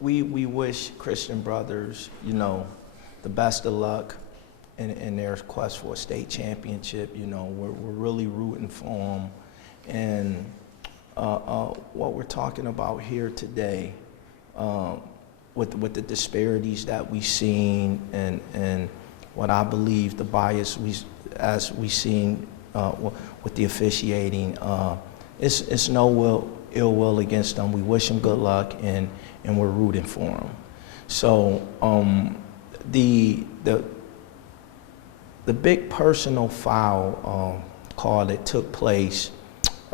we wish Christian brothers, you know, the best of luck in their quest for a state championship. You know, we're really rooting for them. And what we're talking about here today, with the disparities that we've seen and what I believe the bias as we seen with the officiating, it's no ill will against them. We wish them good luck and we're rooting for them. So the big personal foul call that took place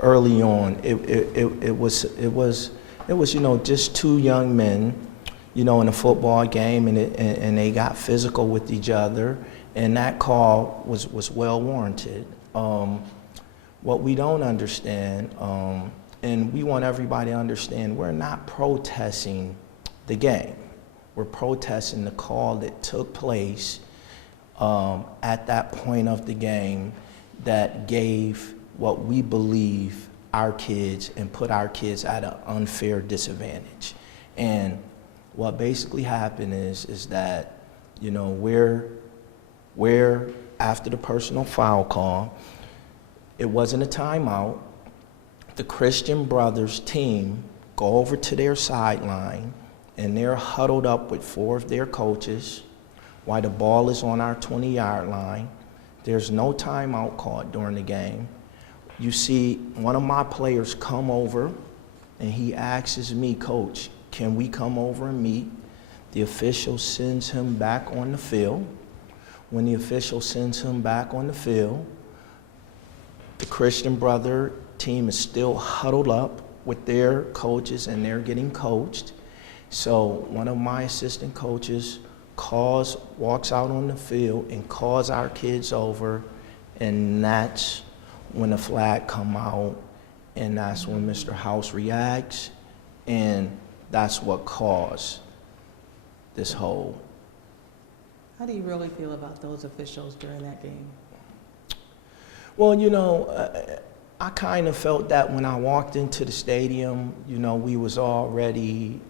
early on, it was you know, just two young men, you know, in a football game, and they got physical with each other, and that call was well warranted. What we don't understand, and we want everybody to understand, we're not protesting the game. We're protesting the call that took place at that point of the game that gave what we believe our kids and put our kids at an unfair disadvantage. And what basically happened is that, you know, we're after the personal foul call, it wasn't a timeout. The Christian Brothers team go over to their sideline and they're huddled up with four of their coaches while the ball is on our 20-yard line. There's no timeout called during the game. You see one of my players come over and he asks me, "Coach, can we come over and meet?" The official sends him back on the field. When the official sends him back on the field, the Christian Brother team is still huddled up with their coaches and they're getting coached. So one of my assistant coaches walks out on the field and calls our kids over, and that's when the flag come out, and that's when Mr. House reacts, and that's what caused this whole. How do you really feel about those officials during that game? Well, you know, I kind of felt that when I walked into the stadium, you know, it was already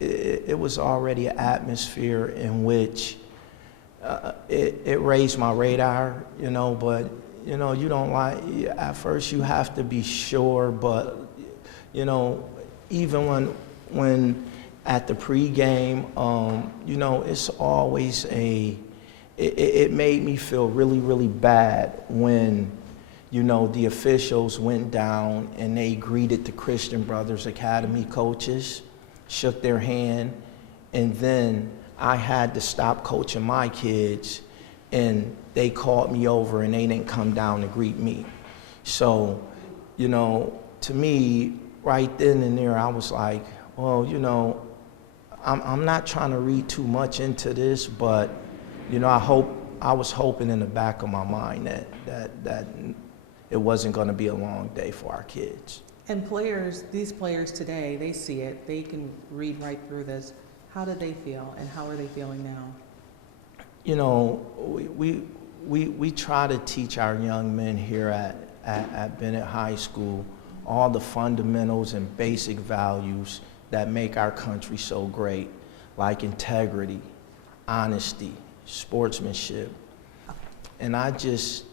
an atmosphere in which it raised my radar, you know, but, you know, you don't at first you have to be sure, but, you know, even when at the pregame, you know, it's always it made me feel really, really bad when, you know, the officials went down and they greeted the Christian Brothers Academy coaches, shook their hand, and then I had to stop coaching my kids, and they called me over and they didn't come down to greet me. So, you know, to me, right then and there, I was like, well, you know, I'm not trying to read too much into this, but, you know, I was hoping in the back of my mind that it wasn't going to be a long day for our kids. And these players today, they see it, they can read right through this. How did they feel, and how are they feeling now? You know, we try to teach our young men here at Bennett High School all the fundamentals and basic values that make our country so great, like integrity, honesty, sportsmanship. And I just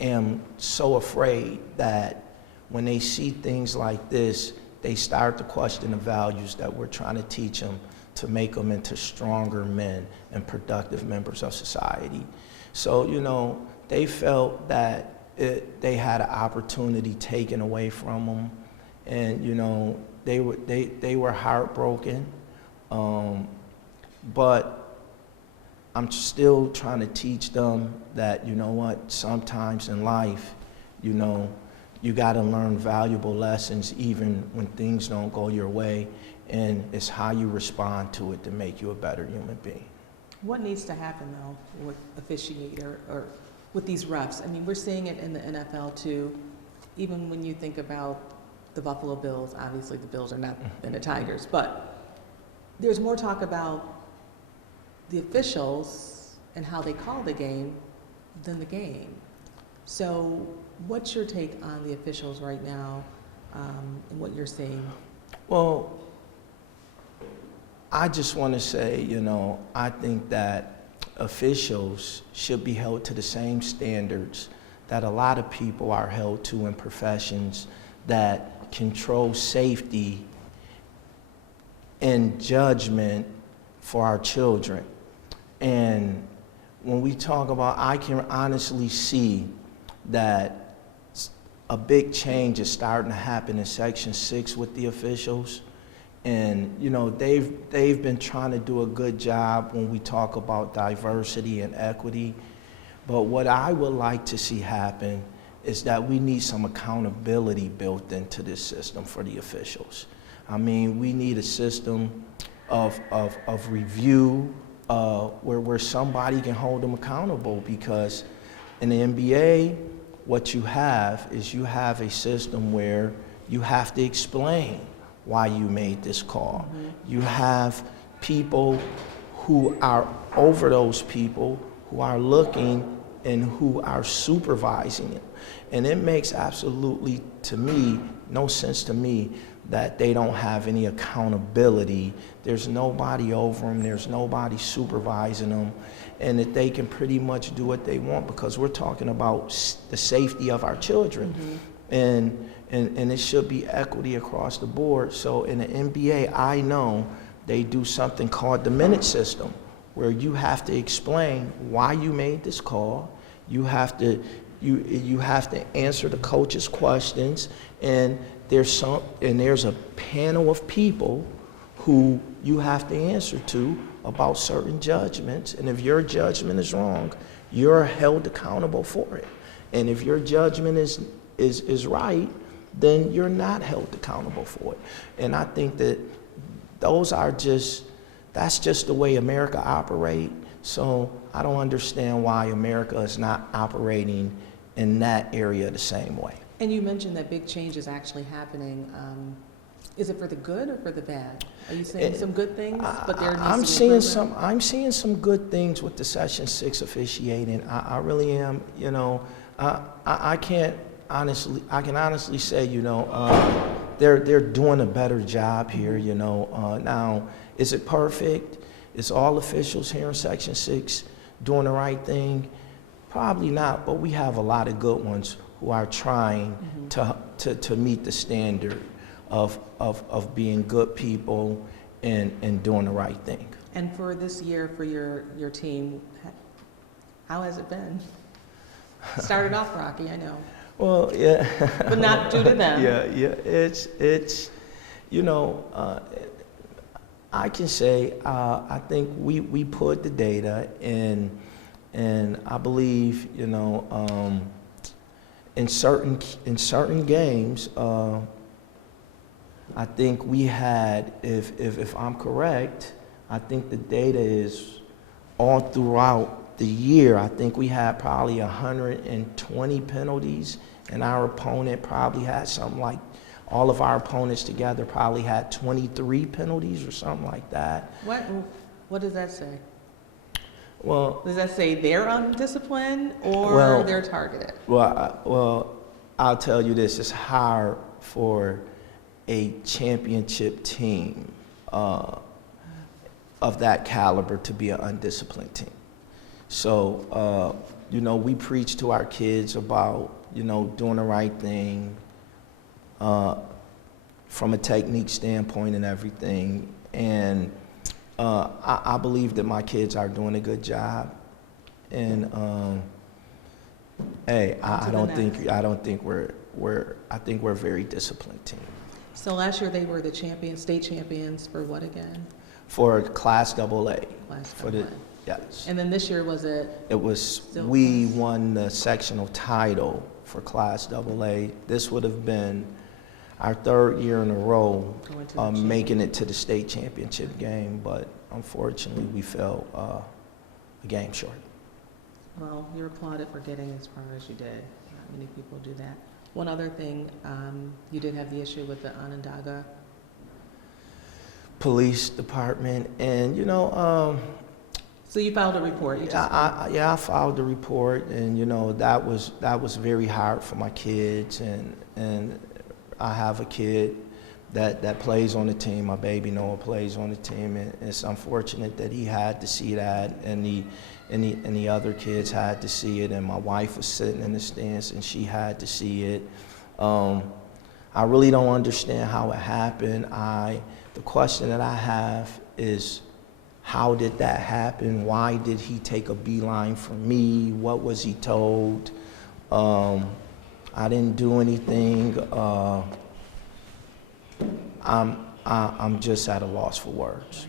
am so afraid that when they see things like this, they start to question the values that we're trying to teach them to make them into stronger men and productive members of society. So, you know, they felt that they had an opportunity taken away from them, and, you know, they were heartbroken, but I'm still trying to teach them that, you know what, sometimes in life, you know, you got to learn valuable lessons even when things don't go your way, and it's how you respond to it to make you a better human being. What needs to happen, though, with officiator or with these refs? I mean, we're seeing it in the NFL, too. Even when you think about the Buffalo Bills, obviously the Bills are not the Tigers, but there's more talk about the officials and how they call the game than the game. So what's your take on the officials right now and what you're seeing? Well, I just want to say, I think that officials should be held to the same standards that a lot of people are held to in professions that control safety and judgment for our children. And when we talk about, I can honestly see that a big change is starting to happen in Section 6 with the officials. And they've been trying to do a good job when we talk about diversity and equity. But what I would like to see happen is that we need some accountability built into this system for the officials. I mean, we need a system of review where somebody can hold them accountable, because in the NBA, what you have is you have a system where you have to explain why you made this call. Mm-hmm. You have people who are over those people, who are looking and who are supervising it. And it makes absolutely, to me, no sense to me that they don't have any accountability. There's nobody over them, there's nobody supervising them, and that they can pretty much do what they want, because we're talking about the safety of our children. Mm-hmm. And it should be equity across the board. So in the NBA, I know they do something called the minute system, where you have to explain why you made this call. You have to answer the coach's questions, and there's a panel of people who you have to answer to about certain judgments. And if your judgment is wrong, you're held accountable for it. And if your judgment is right, then you're not held accountable for it. And I think that that's just the way America operates. So I don't understand why America is not operating in that area the same way. And you mentioned that big change is actually happening. Is it for the good or for the bad? Are you saying some good things, but there needs to be improvement? I'm seeing some good things with the Section 6 officiating. I really am. I can honestly say, they're doing a better job here. Now, is it perfect? Is all officials here in Section 6 doing the right thing? Probably not, but we have a lot of good ones who are trying to meet the standard of being good people and doing the right thing. And for this year, for your team, how has it been? Started off rocky, I know. Well, yeah. But not due to them. Yeah. It's I can say, I think we put the data in, and I believe, in certain games, I think we had, if I'm correct, I think the data is all throughout the year. I think we had probably 120 penalties, and our opponent probably had something like, all of our opponents together probably had 23 penalties or something like that. What does that say? Well, does that say they're undisciplined or they're targeted? Well, I'll tell you this: it's hard for a championship team of that caliber to be an undisciplined team. So, we preach to our kids about, doing the right thing from a technique standpoint and everything. And I believe that my kids are doing a good job. And I think we're a very disciplined team. So last year they were the state champions for what again? For Class AA. Yes. And then this year we won the sectional title for Class AA. This would have been our third year in a row making it to the state championship game, but unfortunately we fell a game short. Well, you're applauded for getting as far as you did. Not many people do that. One other thing, you did have the issue with the Onondaga Police Department, and so you filed a report. I filed the report, and that was very hard for my kids, and I have a kid that plays on the team. My baby Noah plays on the team, and it's unfortunate that he had to see that, and the other kids had to see it, and my wife was sitting in the stands and she had to see it. I really don't understand how it happened. The question that I have is, how did that happen? Why did he take a beeline for me? What was he told? I didn't do anything. I'm just at a loss for words.